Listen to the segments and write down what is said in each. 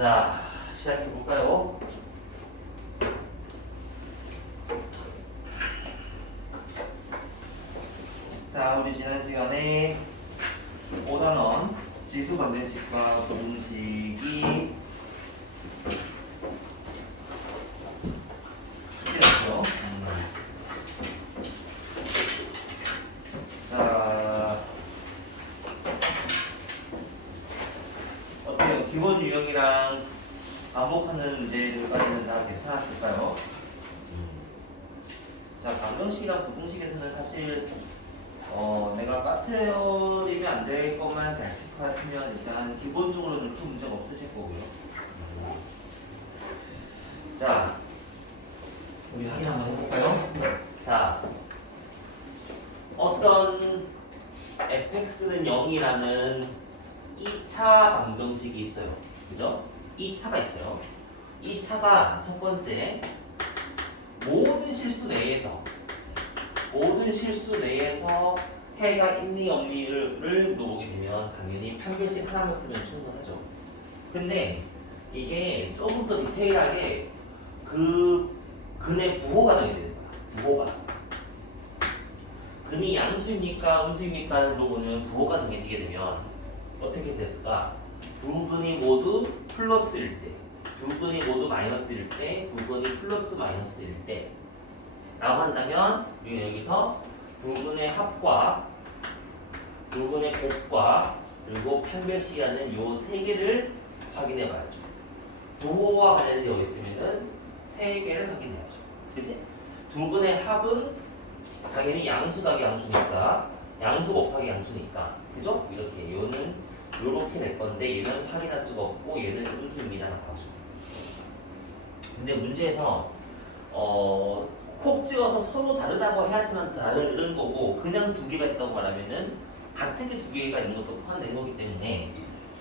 자, 시작해 볼까요? 자, 우리 지난 시간에 5단원 지수 방정식과 부등식이 풀렸죠. 자, 어때요? 기본 유형이랑 반복하는 문제들까지는 다 괜찮았을까요? 자, 방정식이랑 부등식에서는 사실 내가 까트리면 안 될 것만 잘 체크하시면 일단 기본적으로는 큰 문제가 없으실 거고요. 자, 우리 확인 한번 해볼까요? 자, 어떤 fx는 0이라는 2차 방정식이 있어요. 그죠? 2차가 있어요. 2차가 첫 번째, 모든 실수 내에서 해가 있니 없니를 물어보게 되면 당연히 판별식 하나만 쓰면 충분하죠. 근데 이게 조금 더 디테일하게 근의 부호가 정해져야 됩니다. 부호가. 근이 양수입니까 음수입니까를 물어보는 부호가 정해지게 되면 어떻게 됐을까? 두 근이 모두 플러스일 때, 두 근이 모두 마이너스일 때, 두 근이 플러스 마이너스일 때 라고 한다면 우리는 여기서 두 근의 합과 두 근의 곱과 그리고 판별식이라는 요 세 개를 확인해 봐야죠. 부호와 관련되어 있으면은 세 개를 확인해야죠. 그치? 두 근의 합은 당연히 양수 곱하기 양수니까 양수 곱하기 양수니까 그죠? 이렇게 요는 요렇게 낼 건데 얘는 확인할 수가 없고 얘는 음수입니다. 나가죠. 근데 문제에서 콕 찍어서 서로 다르다고 해야지만 다른 거고 그냥 두 개가 있다고 말하면은 같은 게 두 개가 있는 것도 포함된 거기 때문에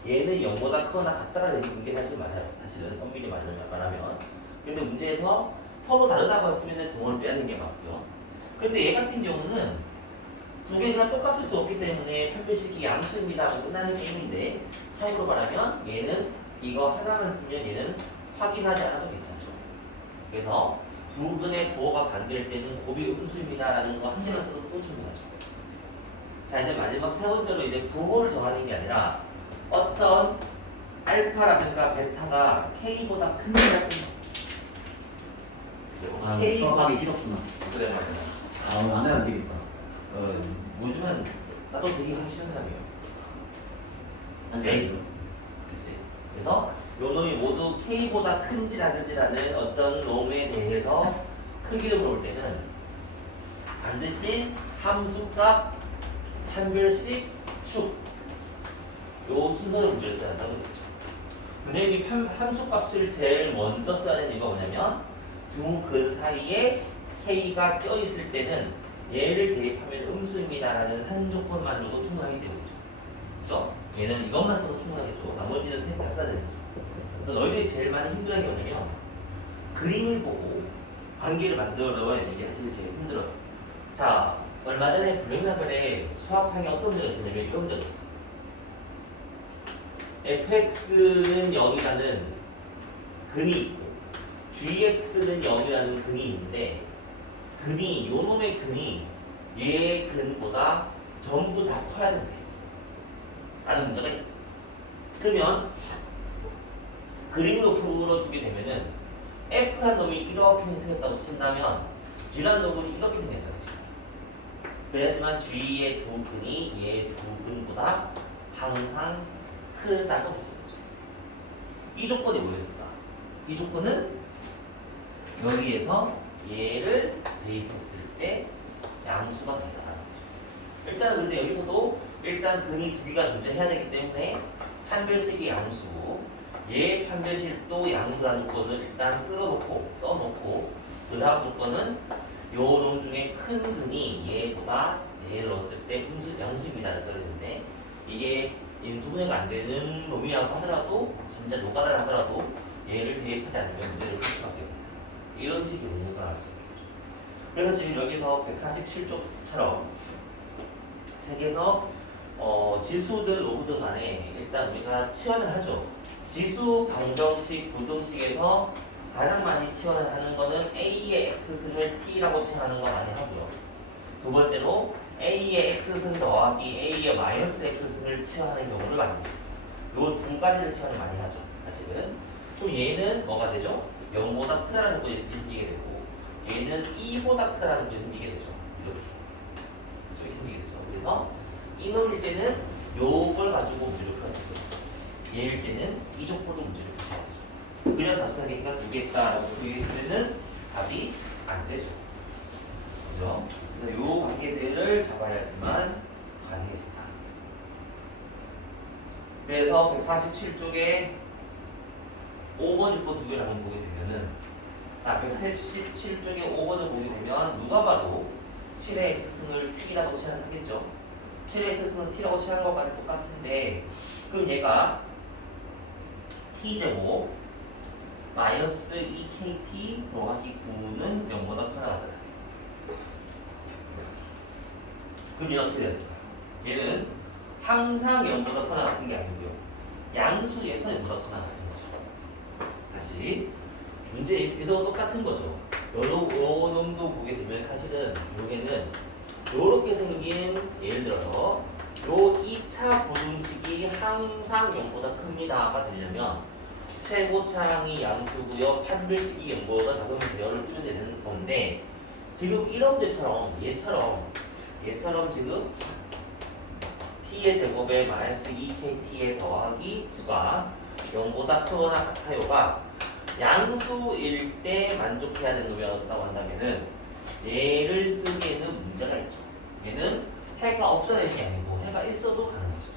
얘는 0보다 크거나 같다라는 게 사실 맞아요. 사실은 엄밀히 말하면. 근데 문제에서 서로 다르다고 했으면 동을 빼야 되는 게 맞고요. 근데 얘 같은 경우는 두 개가 똑같을 수 없기 때문에 판별식이 양수입니다 하고 끝나는 게임인데 참고로 말하면 얘는 이거 하나만 쓰면 얘는 확인하지 않아도 괜찮죠. 그래서 두 근의 부호가 반대일 때는 곱이 음수입니다 라는 거 한 개만 써도 또 충분하죠. 자, 이제 마지막 세 번째로 이제 부호를 정하는 게 아니라 어떤 알파라든가 베타가 K보다 큰지 같은 수업하기 싫었구나. 그래 맞아요. 오늘 안 해도 되겠다. 요즘은 나도 되게 하기 싫은 사람이에요. 안 네. 되죠. 글쎄. 그래서 요 놈이 모두 K보다 큰지 작은지라는 어떤 놈에 대해서 크기를 물어볼 때는 반드시 함수값, 판별식, 축 요 순서를 문제를 써야 한다고 했었죠. 근데 이 함수값을 제일 먼저 써야 되는 이유가 뭐냐면 두 근 사이에 K가 껴있을 때는 얘를 대입하면 음수입니다라는 한 조건만으로도 충분하기 때문이죠. 그죠? 얘는 이것만 써도 충분하겠죠. 나머지는 셋 다 써야 되는 거죠. 그래서 너희들이 제일 많이 힘들어하는 게 뭐냐면 그림을 보고 관계를 만들어내는 게 사실 제일 힘들어요. 자, 얼마 전에 불량나별에 수학상에 어떤 문제가 있었냐면 이런 문제가 있었어요. fx는 0이라는 근이 있고 gx는 0이라는 근이 있는데 요놈의 근이 얘의 근보다 전부 다 커야 된대 라는 문제가 있었어요. 그러면 그림으로 풀어주게 되면은 f란 놈이 이렇게 생겼다고 친다면 g란 놈은 이렇게 생겼다는 거죠. 그래야지만 g의 두 근이 얘의 두 근보다 항상 크다고 볼 수 있죠. 이 조건이 뭐였을까? 이 조건은 여기에서 얘를 대입했을 때 양수가 된다는 거죠. 일단 근데 여기서도 일단 근이 두 개가 존재해야 되기 때문에 판별식이 양수, 얘 판별식도 양수라는 조건을 일단 써놓고 그 다음 조건은 요 놈 중에 큰 근이 얘보다 얘를 넣었을 때 양수입니다를 써야 되는데 이게 인수분해가 안 되는 놈이라고 하더라도 진짜 노가다를 하더라도 얘를 대입하지 않으면 문제를 풀 수밖에 없습니다. 이런 식의 경우가 나올 수 있겠죠. 그래서 지금 여기서 147쪽처럼 책에서 지수들 로그들 간에 일단 우리가 치환을 하죠. 지수 방정식 부등식에서 가장 많이 치환을 하는 거는 A의 X승을 T라고 치환하는 거 많이 하고요. 두 번째로 A의 X승 더하기 A의 마이너스 X승을 치환하는 경우를 많이 해요. 요 두 가지를 치환을 많이 하죠. 사실은. 그럼 얘는 뭐가 되죠? 0보다 크다라는 꼴이 생기게 되고 얘는 2보다 크다라는 꼴이 생기게 되죠. 이렇게 생기게 되죠. 그래서 이놈일 때는 요걸 가지고 문제를 풀어야 되고 얘일 때는 이족보로 문제를 풀어야 되죠. 그냥 답사기가 두 개다라고 풀게 되면 답이 안 되죠. 그죠? 그래서 요 관계들을 잡아야지만 가능해진다. 그래서 147쪽에 5번, 6번 두 개를 한번 보게 되면은 자, 147쪽에 5번을 보게 되면 누가 봐도 7의 x승을 t라고 치환하겠죠. 7의 x승을 t라고 치환한 것까지 똑같은데 그럼 얘가 t제곱 마이너스 2kt 더하기 9는 0보다 크다고 하자. 그럼 얘는 어떻게 될까? 얘는 항상 0보다 크나 같은 게 아니고요. 양수에서 0보다 크나 같은 거죠. 다시 문제에도 똑같은 거죠. 요 놈도 보게 되면 사실은 요게는 요렇게 생긴 예를 들어서 요 2차 부등식이 항상 0보다 큽니다가 되려면 최고차항이 양수고요. 판별식이 0보다 작으면 대열을 쓰면 되는 건데 지금 이런 문제처럼 얘처럼 지금 t의 제곱에 마이너스 2kt의 더하기 9가 0보다 크거나 같아요가 양수일 때 만족해야 되는 놈이었다고 한다면은 얘를 쓰기에는 문제가 있죠. 얘는 해가 없어야 되는 게 아니고 해가 있어도 가능하죠.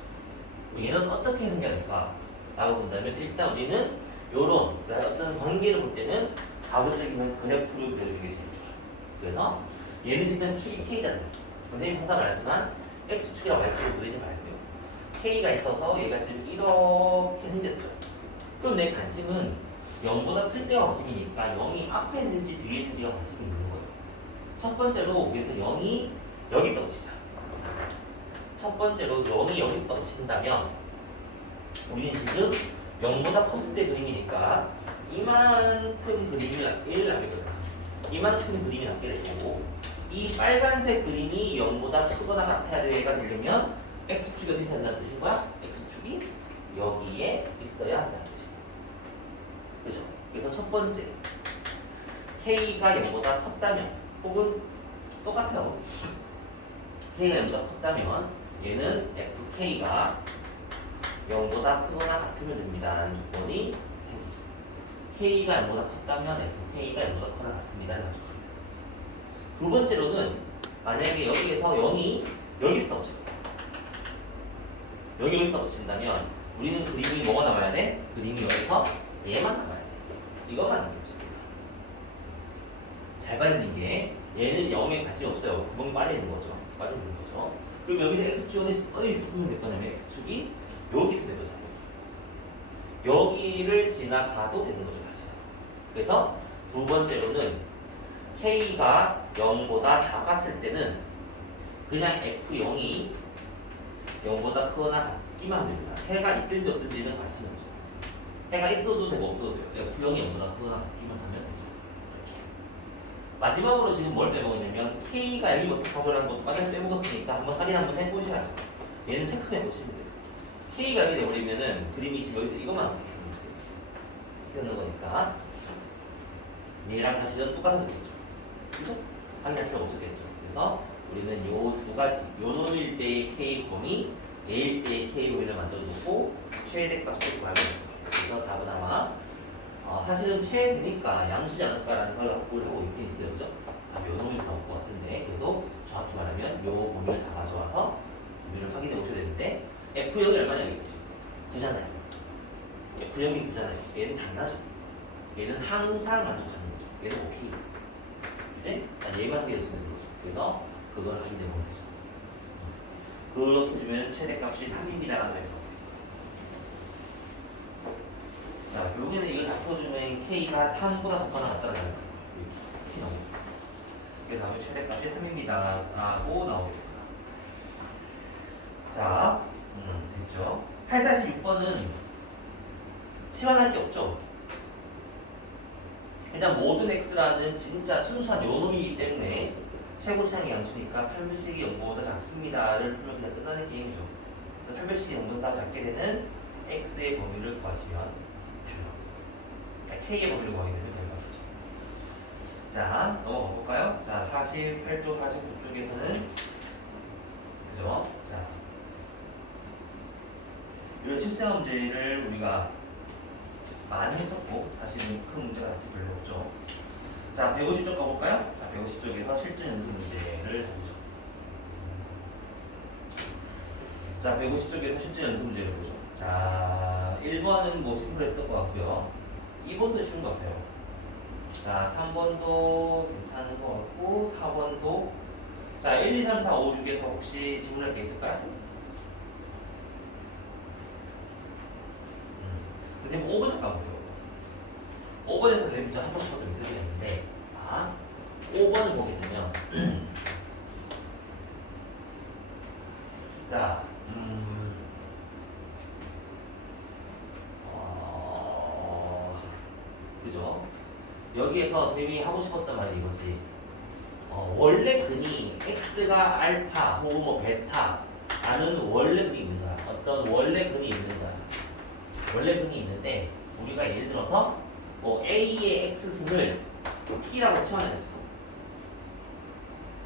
얘는 어떻게 생겨야 될까? 라고 본다면 일단 우리는 요런 어떤 관계를 볼 때는 가급적이면 그래프를 그려주는 게 제일 좋아요. 그래서 얘는 일단 축이 k잖아요. 선생님 항상 말하지만 x축이랑 y축을 그리지 말고요. k가 있어서 얘가 지금 이렇게 생겼죠. 그럼 내 관심은 0보다 클 때가 관심이니까 0이 앞에 있는지 뒤에 있는지가 관심이 있는 거예요. 첫 번째로 위에서 0이 여기 떨어지자. 첫 번째로 0이 여기서 떨어진다면 우리는 지금 0보다 컸을 때 그림이니까 이만큼 그림이 나겠거든요. 이만큼 그림이 나게 되고 이 빨간색 그림이 0보다 크거나 같아야 되려면 x축이 어디 있어야 한다는 뜻인 거야? x축이 여기에 있어야 한다는 뜻이야. 그죠? 그래서 첫 번째 k가 0보다 컸다면 혹은 똑같아요. k가 0보다 컸다면 얘는 fk가 0보다 크거나 같으면 됩니다 라는 조건이 생기죠. k가 0보다 컸다면 fk가 0보다 크거나 같습니다 라는 조건이. 두 번째로는 만약에 여기에서 0이 여기서 떨어져 여기서 떨어진다면 우리는 그림이 뭐가 남아야 돼? 그림이 여기서 얘만 남아야 돼. 이것만 남겠죠. 잘 봐야 되는 게 얘는 0에 관심이 없어요. 구멍이 빠져 있는 거죠. 빠져 있는 거죠. 그럼 여기서 x축이 어디서 쓰면 될 거냐면 x축이 여기 있으면 되죠. 여기를 지나가도 되는 거죠. 다시. 그래서 두 번째로는 k가 0보다 작았을 때는 그냥 f0이 0보다 크거나 같기만 됩니다. 해가 있든지 없든지는 관심이 없어요. 해가 있어도 되고 없어도 돼요. f0이 0보다 크거나 같기만 하면 되죠. 이렇게. 마지막으로 지금 뭘 빼먹었냐면 k가 여기 어떡하죠라는 것도 빠져서 빼먹었으니까 한번 확인 한번 해보셔야죠. 얘는 체크해 보시면 돼요. k가 이렇게 돼버리면은 그림이 지금 여기서 이것만 되는 거니까 얘랑 사실은 똑같아서 되겠죠. 그죠? 확인할 필요 없었겠죠. 그래서 우리는 요 두 가지, 요 놈일 때의 k 범위, 얘일 때의 k 범위를 만들어놓고 최대값을 구하면 됩니다. 그래서 답은 아마 사실은 최대니까 양수지 않을까라는 걸 확보를 하고 있긴 있어요. 그죠? 답이 요 놈일 나올 것 같은데 그래도 정확히 말하면 요 범위를 다 가져와서 범위를 확인해 보셔야 되는데 F0이 얼마냐겠죠? 9잖아요. F0이 9잖아요. 얘는 달라져. 얘는 항상 만족하는 거죠. 얘는 오케이. 이제 얘만 하게 됐으면 되는 거죠. 그래서 그걸 확인해 보면 되죠. 그렇게 주면 최대값이 3입니다라는 거예요. 자, 여기는 이걸 다 풀어주면 k가 3보다 작거나 같다라는 거예요. 이렇게 나옵니다. 그 다음에 최대값이 3입니다라고 나오겠다. 자, 됐죠? 8-6번은 치환할 게 없죠? 일단 모든 x라는 진짜 순수한 요놈이기 때문에 최고 차항이 양수니까 편별식이 0보다 작습니다를 풀면 그냥 끝나는 게임이죠. 편별식이 0보다 작게 되는 x의 범위를 구하시면 됩니다. k의 범위를 구하게 되면 됩니다. 자, 넘어가 볼까요? 자, 48쪽, 49쪽에서는 그죠? 자, 이런 실생활 문제를 우리가 많이 했었고 사실은 큰 문제가 사실 별로 없죠. 자, 150쪽 가볼까요? 자, 150쪽에서 실전 연습 문제를 해보죠. 자, 150쪽에서 실전 연습 문제를 보죠. 자, 1번은 뭐 심플했을 것 같고요. 2번도 쉬운 것 같아요. 자, 3번도 괜찮은 것 같고 4번도 자, 1, 2, 3, 4, 5, 6에서 혹시 질문할 게 있을까요? 선생님 5번 잠깐 보세요. 5번에서 선생님 한 번씩 좀 있으셔야 되는데 자, 5번을 보게 되면 자, 그죠? 여기에서 선생님이 하고 싶었던 말이 이거지. 원래 근이 x가 알파 혹은 뭐 베타라는 원래 근이 있는 거야. 어떤 원래 근이 있는 거야. 원래 근이 있는데 우리가 예를 들어서 뭐 a의 x승을 t라고 치환했어.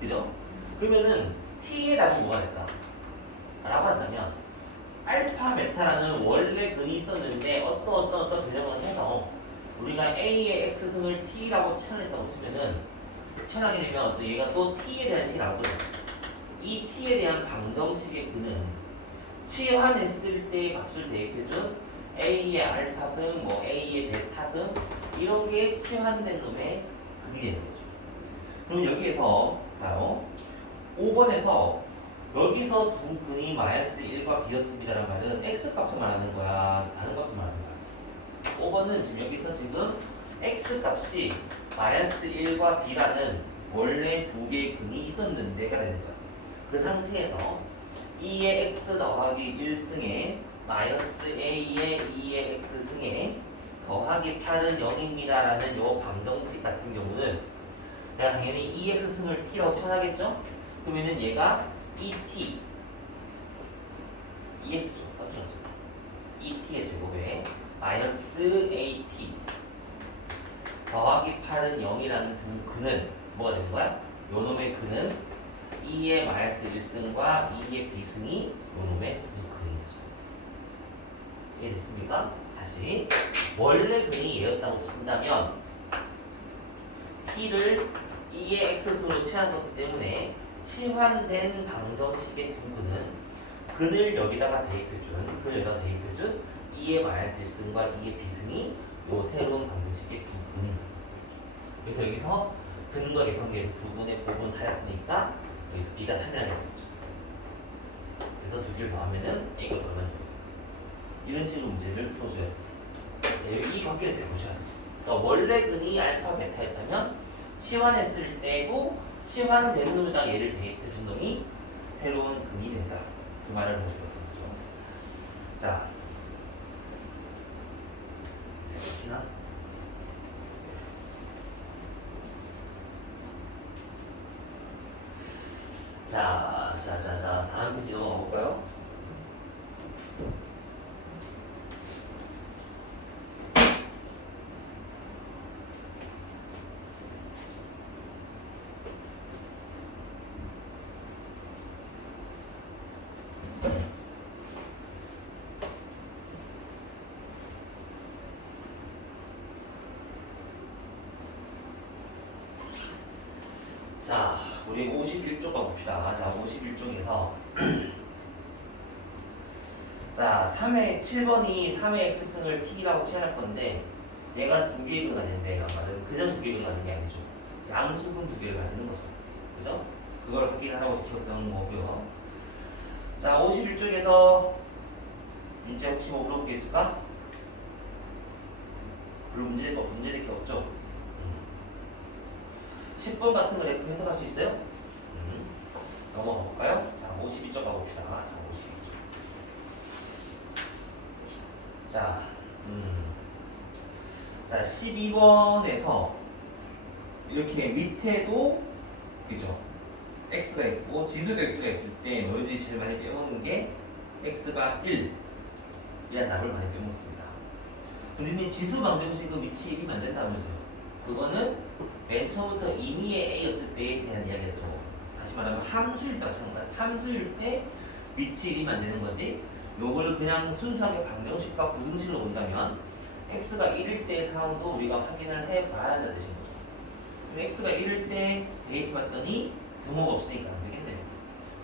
그죠? 그러면은 t의 답은 뭐가 될까? 라고 한다면 알파 베타라는 원래 근이 있었는데 어떤 배정을 해서 우리가 a의 x승을 t라고 치환했다고 치면은 치환하게 되면 얘가 또 t에 대한 식이 나오거든. 이 t에 대한 방정식의 근은 치환했을 때의 값을 대입해준 a의 알파승, 뭐 a의 베타승 이런 게 치환된 놈의 근이 되는 거죠. 그럼 여기에서 봐요. 5번에서 여기서 두 근이 마이너스 1과 b였습니다라는 말은 x 값을 말하는 거야, 다른 값을 말하는 거야. 5번은 지금 여기서 지금 x 값이 마이너스 1과 b라는 원래 두 개의 근이 있었는데가 되는 거야. 그 상태에서 2의 x 더하기 1승에 마이너스 a의 2의 x승에 더하기 8은 0입니다 라는 요 방정식 같은 경우는 내가 당연히 2x승을 t라고 치환하겠죠? 그러면은 얘가 2t 2x죠. 맞죠? 2t의 제곱에 마이너스 at 더하기 8은 0이라는 두 근은 뭐가 되는 거야? 요 놈의 근은 2의 마이너스 1승과 2의 b승이 요 놈의 두 근인 거죠. 이해됐습니까? 다시 원래 근이 얘였다고 친다면 t를 2의 x승으로 치환한 거기 때문에 치환된 방정식의 두 근을 여기다가 대입해준 2의 마이너스 1승과 2의 b승이 요 새로운 방정식의 두 근입니다. 그래서 여기서 근과 계성계의 두 근의 곱은 4였으니까 여기서 b가 3이라는 거죠. 그래서 두 개를 더하면은 a가 얼마죠? 이런 식으로 문제를 풀어줘야 돼요. 네, 이 관계를 잘 보셔야 돼요. 그러니까 원래 근이 알파 베타였다면 치환했을 때도 치환된 놈에다 얘를 대입해준 놈이 새로운 근이 된다. 그 말을 보셔야 되겠죠. 자, 그렇구나. 자, 다음 페이지 넘어가 볼까요? 자, 우리 51쪽 가봅시다. 자, 51쪽에서 자, 7번이 3의 x승을 t라고 치환할 건데 얘가 두 개의 근을 가진대. 말은 그냥 두 개의 근을 가진 게 아니죠. 양수근 두 개를 가지는 거죠. 그죠? 그걸 확인하라고 시켰던 거고요. 자, 51쪽에서 문제 혹시 뭐 물어볼 게 있을까? 별로 문제될 게 없죠? 10번 같은 거 F 해석할 수 있어요? 넘어가 볼까요? 자, 52쪽 가봅시다. 자, 52쪽. 자, 자 12번에서 이렇게 밑에도 그죠? x가 있고 지수도 x가 있을 때 너희들이 제일 많이 빼먹는 게 x가 1 이란 답을 많이 빼먹습니다. 근데 지수 방정식은 위치 1이면 안 된다면서요. 그거는 맨 처음부터 임의의 a였을 때에 대한 이야기였던 거고, 다시 말하면 함수일 때 마찬가지. 함수일 때 위치 1이면 안 되는 거지. 요걸 그냥 순수하게 방정식과 부등식으로 본다면 x가 1일 때의 상황도 우리가 확인을 해봐야 한다는 뜻인 거죠. 그럼 x가 1일 때 데이트 봤더니 등호가 없으니까 안 되겠네요.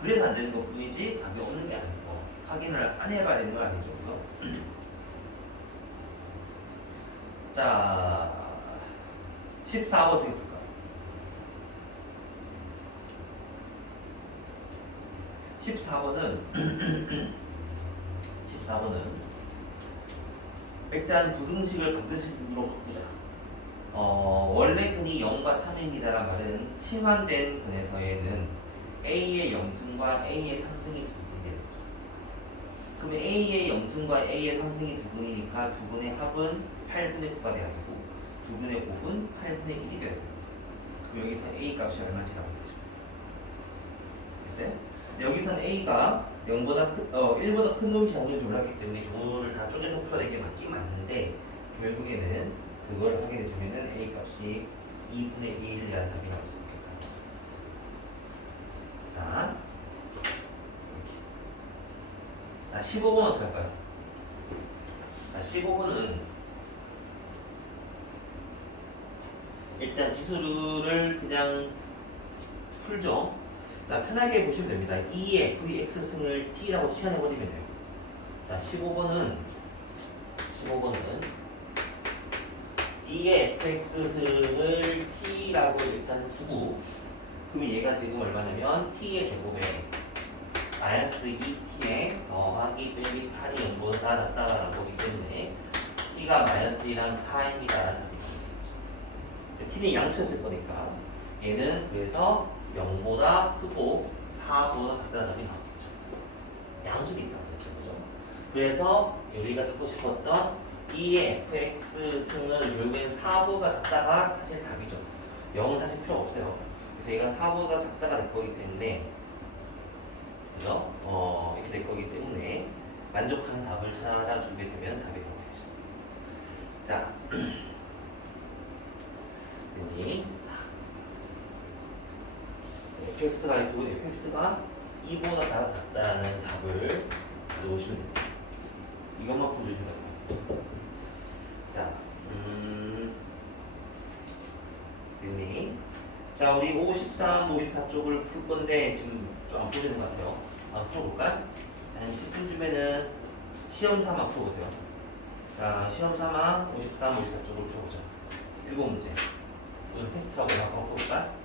그래서 안 되는 것 뿐이지 답이 없는 게 아니고 확인을 안 해봐야 되는 건 아니죠. 그죠? 자, 14번 어떻게 볼까요? 14번은 일단 부등식을 반드식으로 바꾸자. 원래 근이 0과 3입니다란 말은 치환된 근에서에는 a의 영승과 a의 상승이 두 분이 되는 거죠. 그러면 a의 영승과 a의 상승이 두 분이니까 두 분의 합은 8분의 9가 돼야 되고 두 분의 곱은 8분의 1이 돼야 돼요. 그럼 여기서 a 값이 얼마인지 나오는 거죠. 됐어요? 여기선 a가 0보다 큰, 1보다 큰 놈이 작은지 몰랐기 때문에 경우를 다 쪼개서 풀어야 되게 맞긴 맞는데 결국에는 그걸 하게 되면은 a 값이 2분의 1이라는 답이 나올 수 있겠다. 자, 이렇게. 자, 15번 어떻게 할까요? 자, 15번은 일단 지수를 그냥 풀죠. 자, 편하게 보시면 됩니다. 2의 fx승을 t라고 치환해버리면 돼요. 자, 15번은 2의 fx승을 t라고 일단 두고, 그럼 얘가 지금 얼마냐면 t의 제곱에 마이너스 2t에 더하기 빼기 8이 0보다 다 작다라는 거기 때문에 t가 마이너스 1한 4입니다. t는 양수였을 거니까 얘는 그래서 0보다 크고 4보다 작다는 답이 나오겠죠. 양수니까 그렇죠. 그래서 우리가 찾고 싶었던 2의 fx승은 결국엔 4보다 작다가 사실 답이죠. 0은 사실 필요 없어요. 그래서 얘가 4보다 작다가 될 거기 때문에 그죠? 이렇게 될 거기 때문에 만족하는 답을 찾아주게 되면 답이 나오겠죠. 자, fx가 있고 fx가 2보다 다 작다는 답을 가져오시면 됩니다. 이것만 풀어주시면 됩니다. 자, 됐니? 자, 우리 53, 54쪽을 풀 건데 지금 좀 안 풀리는 것 같아요. 한번 풀어볼까? 한 10분쯤에는 시험 삼아 풀어보세요. 자, 시험 삼아 53, 54쪽을 풀어보자. 7문제. 오늘 테스트라고 한번 풀어볼까?